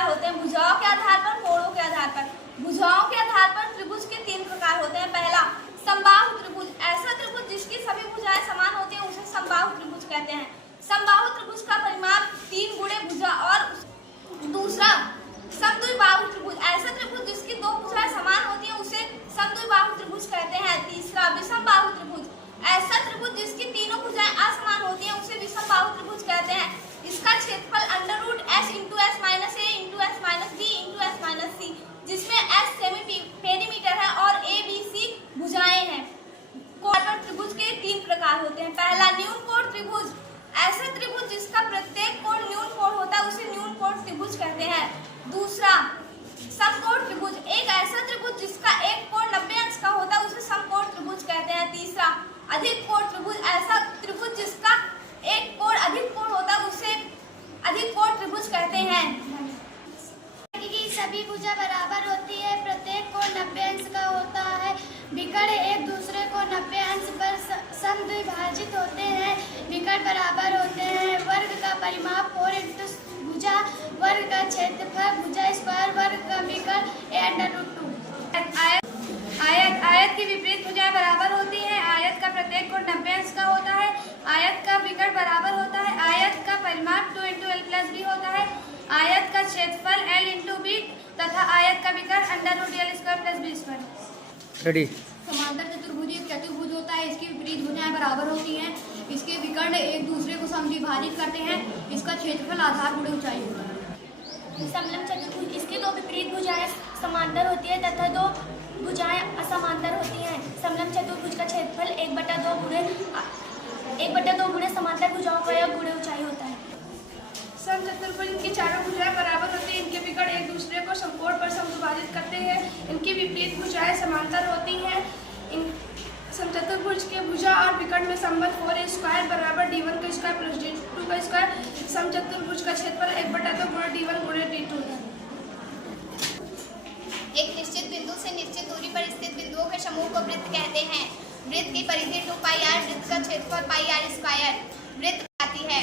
प्रकार होते हैं भुजाओं के आधार पर, कोणों के आधार पर। भुजाओं के आधार पर त्रिभुज के 3 प्रकार होते हैं। पहला समबाहु त्रिभुज, ऐसा त्रिभुज जिसकी सभी भुजाएं समान होती हैं उसे समबाहु त्रिभुज कहते हैं। समबाहु त्रिभुज का परिमाप 3 गुणे भुजा। और दूसरा समद्विबाहु त्रिभुज, ऐसा त्रिभुज जिसकी 2 भुजाएं समान होती हैं उसे समद्विबाहु त्रिभुज कहते हैं। तीसरा विषमबाहु त्रिभुज, ऐसा त्रिभुज जिसकी तीनों भुजाएं असमान होती हैं उसे विषमबाहु त्रिभुज कहते हैं। इसका क्षेत्रफल √s × s - a × s - b × s - c, जिसमें s सेमी पेरीमीटर है और a b c भुजाएं हैं। कोण त्रिभुज के 3 प्रकार होते हैं। पहला न्यून कोण त्रिभुज, ऐसा त्रिभुज जिसका प्रत्येक कोण न्यून कोण होता है उसे न्यून कोण त्रिभुज कहते हैं। दूसरा समकोण त्रिभुज, एक ऐसा त्रिभुज जिसका एक कोण 90 अंश का होता है उसे समकोण त्रिभुज कहते हैं। तीसरा अधिक कोण त्रिभुज, ऐसा त्रिभुज जिसका एक कोण अधिक कोण होता है उसे अधिक कोण त्रिभुज कहते हैं। सभी भुजा बराबर होती है, प्रत्येक कोण 90 अंश का होता है, विकर्ण एक दूसरे को 90 अंश पर समद्विभाजित होते हैं, विकर्ण बराबर होते हैं, वर्ग का परिमाप 4 × भुजा, वर्ग का क्षेत्रफल भुजा स्क्वायर, वर्ग का विकर्ण a/√2। आयत की विपरीत भुजाएं बराबर होती हैं। आयत का प्रत्येक कोण 90 अंश का होता है, आयत का विकर्ण बराबर होता है, आयत का परिमाप 2 × l + b होता है, आयत का क्षेत्रफल l × b तथा आयत का विकर्ण √l² + b²। रेडी। समांतर चतुर्भुज एक चतुर्भुज होता है, इसकी विपरीत भुजाएं बराबर होती हैं, इसके विकर्ण एक दूसरे को समद्विभाजित करते हैं, इसका क्षेत्रफल आधार गुणे ऊंचाई होता है। समलंब चतुर्भुज, इसकी 2 विपरीत भुजाएं समांतर होती है तथा 2 भुजाएं असमांतर होती हैं। समलंब चतुर्भुज का क्षेत्रफल 1/2 गुणे समांतर भुजाओं का योग गुणे ऊंचाई होता है। समचतुर्भुज, इनकी चारों भुजाएं बराबर होती हैं, इनके विकर्ण एक दूसरे को समकोण पर समद्विभाजित करते हैं, इनकी विपरीत भुजाएं समांतर होती हैं। समचतुर्भुज के भुजा और विकर्ण में संबंध 4a² = d1² + d2²। समचतुर्भुज का क्षेत्रफल 1/2 × d1 × d2 है। एक निश्चित बिंदु से निश्चित दूरी पर स्थित बिंदुओं के समूह को वृत्त कहते हैं। वृत्त की परिधि 2πr, वृत्त का क्षेत्रफल πr²। वृत्त आती है,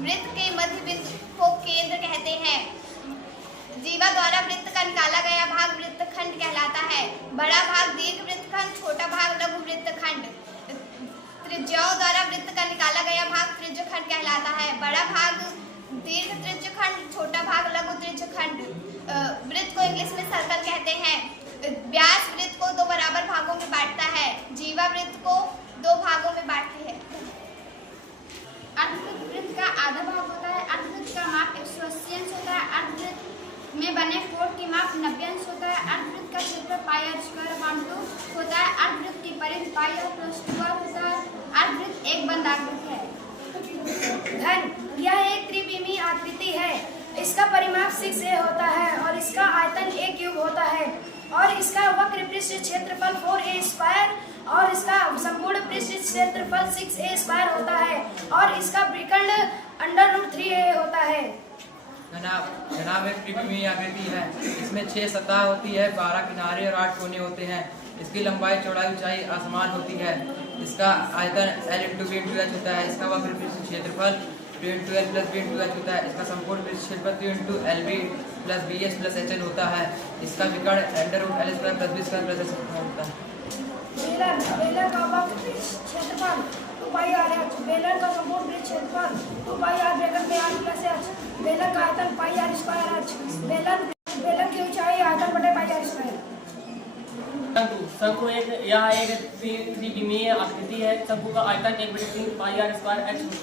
वृत्त के मध्य बिंदु को केंद्र कहते हैं। जीवा द्वारा वृत्त का निकाला गया भाग वृत्तखंड कहलाता है। बड़ा भाग दीर्घ वृत्तखंड, छोटा भाग लघु वृत्तखंड। त्रिज्याओं द्वारा वृत्त का निकाला गया भाग त्रिज्यखंड कहलाता है। बड़ा भाग दीर्घ त्रिज्यखंड, छोटा भाग लघु त्रिज्यखंड। वृत्त को इंग्लिश में सर्कल कहते हैं। व्यास वृत्त को 2 बराबर भागों में बांटता है। जीवा वृत्त को 2 भागों में बांटती है। अर्धवृत्त वृत्त का आधा भाग होता है। अर्धवृत्त का माप 180 अंश होता है। अर्धवृत्त में बने कोण की माप 90 अंश होता है। अर्धवृत्त का क्षेत्रफल πr² होता है। अर्धवृत्त की परिधि πr + 2r होता है। अर्धवृत्त एक बंधाकृत है। घन, यह एक त्रिविमीय आकृति है। इसका परिमाप 6a होता है और इसका आयतन a³ होता है और इसका वक्र पृष्ठ क्षेत्रफल 4a² और इसका संपूर्ण पृष्ठ क्षेत्रफल 6a² होता है और इसका विकर्ण √3a होता है। जनाब एक त्रिविमीय आकृति है। इसमें 6 सतह होती है, 12 किनारे और 8 कोने होते हैं। इसकी लंबाई चौड़ाई ऊंचाई असमान होती है। इसका आयतन l × b × h होता है। इसका वक्र पृष्ठ क्षेत्रफल 2 × l + b × h होता है। इसका संपूर्ण पृष्ठ क्षेत्रफल 3 × lb + bh + hn होता है। इसका विकर्ण √l² + b² + h होता है। बेलन का वक्र पृष्ठ क्षेत्रफल 2πr(h), बेलन का संपूर्ण पृष्ठ क्षेत्रफल 2πr (r + h), बेलन का आयतन πr²h, बेलन की ऊंचाई आयतन बटे πr²। शंकु यह एक त्रिविमीय आकृति है। शंकु का आयतन 1/3 πr²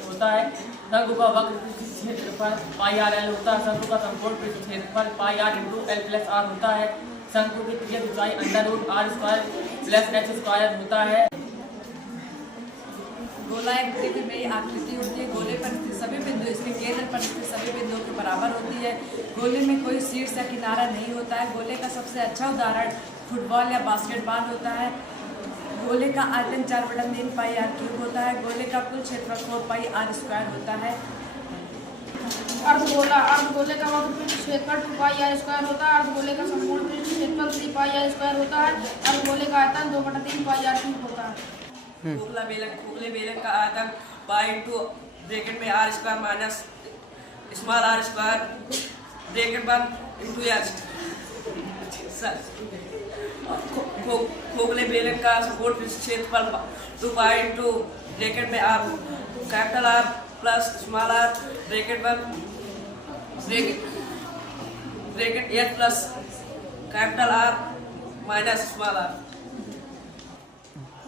होता है। शंकु का वक्र क्षेत्रफल πrl होता है। शंकु का संपूर्ण पृष्ठ क्षेत्रफल πr × l + r होता है। शंकु की त्रिज्या ऊंचाई √r² + h² होता है। गोला एक त्रिविमीय आकृति होती है। गोले पर स्थित सभी बिंदु इसके केंद्र पर स्थित सभी बिंदुओं के बराबर होती है। गोले में कोई शीर्ष या किनारा नहीं होता है। गोले का सबसे अच्छा उदाहरण फुटबॉल या बास्केटबॉल होता है। गोले का आयतन 4/3 πr³ होता है। गोले का कुल क्षेत्रफल 4πr² होता है। अर्धगोले का वक्र पृष्ठ क्षेत्रफल 2πr² होता है। अर्धगोले का संपूर्ण पृष्ठ क्षेत्रफल 3πr² होता है। अर्धगोले का आयतन 2/3 πr³ होता है। खोखला बेलन का आयतन पाई × ब्रैकेट में r² - स्मॉल r² ब्रैकेट बंद इंटू एच। खोखले बेलन का सपोर्ट क्षेत्रफल 2 पाई इंटू ब्रैकेट में R, capital R plus small R, bracket H plus capital R minus small R.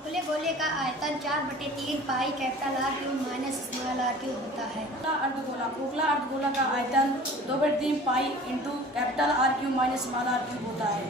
खुले गोले का आयतन 4/3 pi capital R cube minus small R cube होता है। अर्धगोला खोखला अर्धगोला का आयतन 2/3 pi into capital R cube minus small R cube होता है।